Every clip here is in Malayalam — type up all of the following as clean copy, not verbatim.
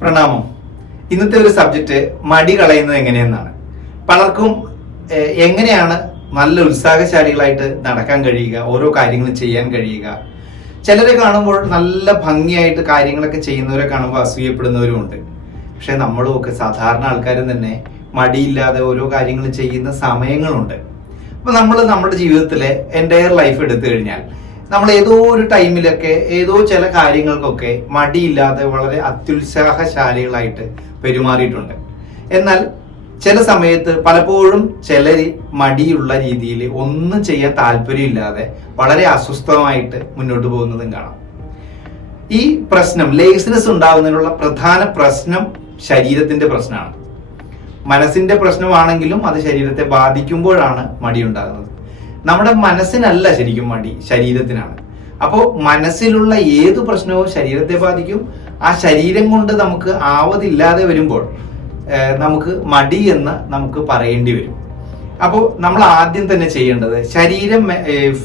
പ്രണാമം. ഇന്നത്തെ ഒരു സബ്ജക്റ്റ് മടി കളയുന്നത് എങ്ങനെയെന്നാണ്. പലർക്കും എങ്ങനെയാണ് നല്ല ഉത്സാഹശാലികളായിട്ട് നടക്കാൻ കഴിയുക, ഓരോ കാര്യങ്ങളും ചെയ്യാൻ കഴിയുക. ചിലരെ കാണുമ്പോൾ നല്ല ഭംഗിയായിട്ട് കാര്യങ്ങളൊക്കെ ചെയ്യുന്നവരെ കാണുമ്പോൾ അസൂയപ്പെടുന്നവരും ഉണ്ട്. പക്ഷെ നമ്മളും ഒക്കെ സാധാരണ ആൾക്കാരും തന്നെ മടിയില്ലാതെ ഓരോ കാര്യങ്ങളും ചെയ്യുന്ന സമയങ്ങളുണ്ട്. അപ്പൊ നമ്മൾ നമ്മുടെ ജീവിതത്തിലെ എൻ്റയർ ലൈഫ് എടുത്തു കഴിഞ്ഞാൽ നമ്മൾ ഏതോ ഒരു ടൈമിലൊക്കെ ഏതോ ചില കാര്യങ്ങൾക്കൊക്കെ മടിയില്ലാതെ വളരെ അത്യുത്സാഹശാലികളായിട്ട് പെരുമാറിയിട്ടുണ്ട്. എന്നാൽ ചില സമയത്ത് പലപ്പോഴും ചിലര് മടിയുള്ള രീതിയിൽ ഒന്നും ചെയ്യാൻ താല്പര്യമില്ലാതെ വളരെ അസ്വസ്ഥമായിട്ട് മുന്നോട്ട് പോകുന്നതും കാണാം. ഈ പ്രശ്നം, ലേസിനെസ് ഉണ്ടാകുന്നതിനുള്ള പ്രധാന പ്രശ്നം ശരീരത്തിന്റെ പ്രശ്നമാണ്. മനസ്സിന്റെ പ്രശ്നമാണെങ്കിലും അത് ശരീരത്തെ ബാധിക്കുമ്പോഴാണ് മടി ഉണ്ടാകുന്നത്. നമ്മുടെ മനസ്സിനല്ല ശരിക്കും മടി, ശരീരത്തിനാണ്. അപ്പോൾ മനസ്സിലുള്ള ഏത് പ്രശ്നവും ശരീരത്തെ ബാധിക്കും. ആ ശരീരം കൊണ്ട് നമുക്ക് ആവതില്ലാതെ വരുമ്പോൾ നമുക്ക് മടി എന്ന് നമുക്ക് പറയേണ്ടി വരും. അപ്പോൾ നമ്മൾ ആദ്യം തന്നെ ചെയ്യേണ്ടത് ശരീരം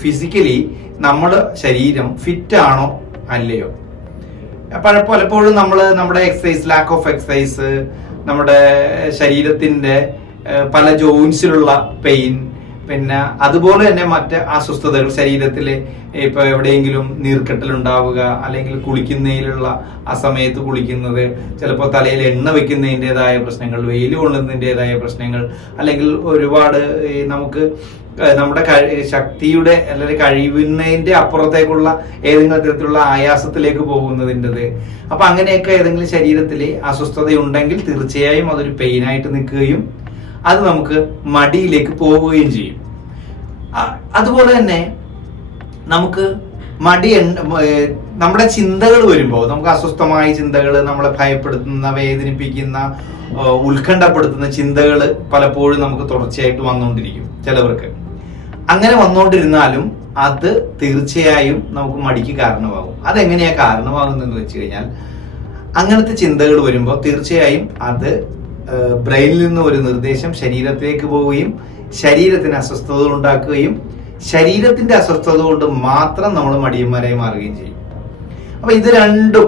ഫിസിക്കലി നമ്മുടെ ശരീരം ഫിറ്റ് ആണോ അല്ലയോ. പലപ്പോഴും നമ്മുടെ എക്സസൈസ്, ലാക്ക് ഓഫ് എക്സസൈസ്, നമ്മുടെ ശരീരത്തിന്റെ പല ജോയിൻസിലുള്ള പെയിൻ, പിന്നെ അതുപോലെ തന്നെ മറ്റ് അസ്വസ്ഥതകൾ, ശരീരത്തിൽ ഇപ്പൊ എവിടെയെങ്കിലും നീർക്കെട്ടൽ ഉണ്ടാവുക, അല്ലെങ്കിൽ കുളിക്കുന്നതിലുള്ള ആ സമയത്ത് കുളിക്കുന്നത്, ചിലപ്പോൾ തലയിൽ എണ്ണ വെക്കുന്നതിൻ്റെതായ പ്രശ്നങ്ങൾ, വെയിൽ കൊള്ളുന്നതിൻ്റെതായ പ്രശ്നങ്ങൾ, അല്ലെങ്കിൽ ഒരുപാട് നമുക്ക് നമ്മുടെ ശക്തിയുടെ അല്ലെങ്കിൽ കഴിയുന്നതിന്റെ അപ്പുറത്തേക്കുള്ള ഏതെങ്കിലും തരത്തിലുള്ള ആയാസത്തിലേക്ക് പോകുന്നതിൻ്റെത്. അപ്പൊ അങ്ങനെയൊക്കെ ഏതെങ്കിലും ശരീരത്തിൽ അസ്വസ്ഥതയുണ്ടെങ്കിൽ തീർച്ചയായും അതൊരു പെയിനായിട്ട് നിൽക്കുകയും അത് നമുക്ക് മടിയിലേക്ക് പോവുകയും ചെയ്യും. അതുപോലെ തന്നെ നമുക്ക് നമ്മുടെ ചിന്തകൾ വരുമ്പോൾ, നമുക്ക് അസ്വസ്ഥമായ ചിന്തകൾ, നമ്മളെ ഭയപ്പെടുത്തുന്ന, വേദനിപ്പിക്കുന്ന, ഉത്കണ്ഠപ്പെടുത്തുന്ന ചിന്തകൾ പലപ്പോഴും നമുക്ക് തുടർച്ചയായിട്ട് വന്നുകൊണ്ടിരിക്കും ചിലവർക്ക്. അങ്ങനെ വന്നുകൊണ്ടിരുന്നാലും അത് തീർച്ചയായും നമുക്ക് മടിക്ക് കാരണമാകും. അതെങ്ങനെയാ കാരണമാകുന്നതെന്ന് വെച്ച് കഴിഞ്ഞാൽ, അങ്ങനത്തെ ചിന്തകൾ വരുമ്പോൾ തീർച്ചയായും അത് ബ്രെയിനിൽ നിന്ന് ഒരു നിർദ്ദേശം ശരീരത്തിലേക്ക് പോവുകയും ശരീരത്തിന് അസ്വസ്ഥത ഉണ്ടാക്കുകയും ശരീരത്തിന്റെ അസ്വസ്ഥത കൊണ്ട് മാത്രം നമ്മൾ മടിയന്മാരായി മാറുകയും ചെയ്യും. അപ്പൊ ഇത് രണ്ടും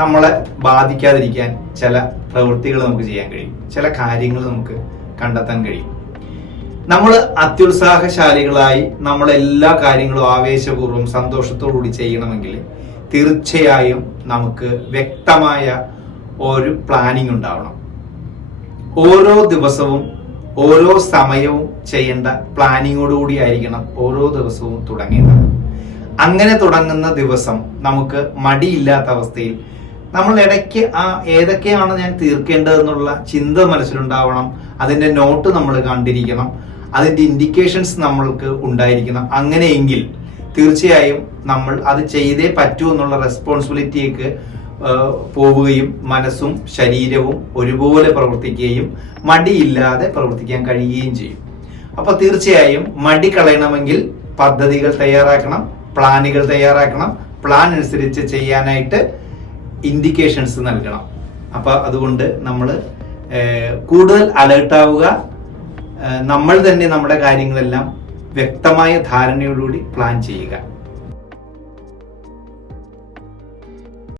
നമ്മളെ ബാധിക്കാതിരിക്കാൻ ചില പ്രവൃത്തികൾ നമുക്ക് ചെയ്യാൻ കഴിയും, ചില കാര്യങ്ങൾ നമുക്ക് കണ്ടെത്താൻ കഴിയും. നമ്മൾ അത്യുത്സാഹശാലികളായി നമ്മളെല്ലാ കാര്യങ്ങളും ആവേശപൂർവ്വം സന്തോഷത്തോടുകൂടി ചെയ്യണമെങ്കിൽ തീർച്ചയായും നമുക്ക് വ്യക്തമായ ഒരു പ്ലാനിങ് ഉണ്ടാവണം. ഓരോ ദിവസവും ഓരോ സമയവും ചെയ്യേണ്ട പ്ലാനിങ്ങോടുകൂടി ആയിരിക്കണം ഓരോ ദിവസവും തുടങ്ങേണ്ടത്. അങ്ങനെ തുടങ്ങുന്ന ദിവസം നമുക്ക് മടിയില്ലാത്ത അവസ്ഥയിൽ നമ്മൾ ഇടയ്ക്ക് ഏതൊക്കെയാണ് ഞാൻ തീർക്കേണ്ടതെന്നുള്ള ചിന്ത മനസ്സിലുണ്ടാവണം. അതിന്റെ നോട്ട് നമ്മൾ കണ്ടിരിക്കണം, അതിന്റെ ഇൻഡിക്കേഷൻസ് നമ്മൾക്ക് ഉണ്ടായിരിക്കണം. അങ്ങനെയെങ്കിൽ തീർച്ചയായും നമ്മൾ അത് ചെയ്തേ പറ്റൂ എന്നുള്ള റെസ്പോൺസിബിലിറ്റിക്ക് പോവുകയും മനസ്സും ശരീരവും ഒരുപോലെ പ്രവർത്തിക്കുകയും മടിയില്ലാതെ പ്രവർത്തിക്കാൻ കഴിയുകയും ചെയ്യും. അപ്പൊ തീർച്ചയായും മടി കളയണമെങ്കിൽ പദ്ധതികൾ തയ്യാറാക്കണം, പ്ലാനുകൾ തയ്യാറാക്കണം, പ്ലാൻ അനുസരിച്ച് ചെയ്യാനായിട്ട് ഇൻഡിക്കേഷൻസ് നൽകണം. അപ്പൊ അതുകൊണ്ട് നമ്മൾ കൂടുതൽ അലേർട്ടാവുക, നമ്മൾ തന്നെ നമ്മുടെ കാര്യങ്ങളെല്ലാം വ്യക്തമായ ധാരണയോടുകൂടി പ്ലാൻ ചെയ്യുക.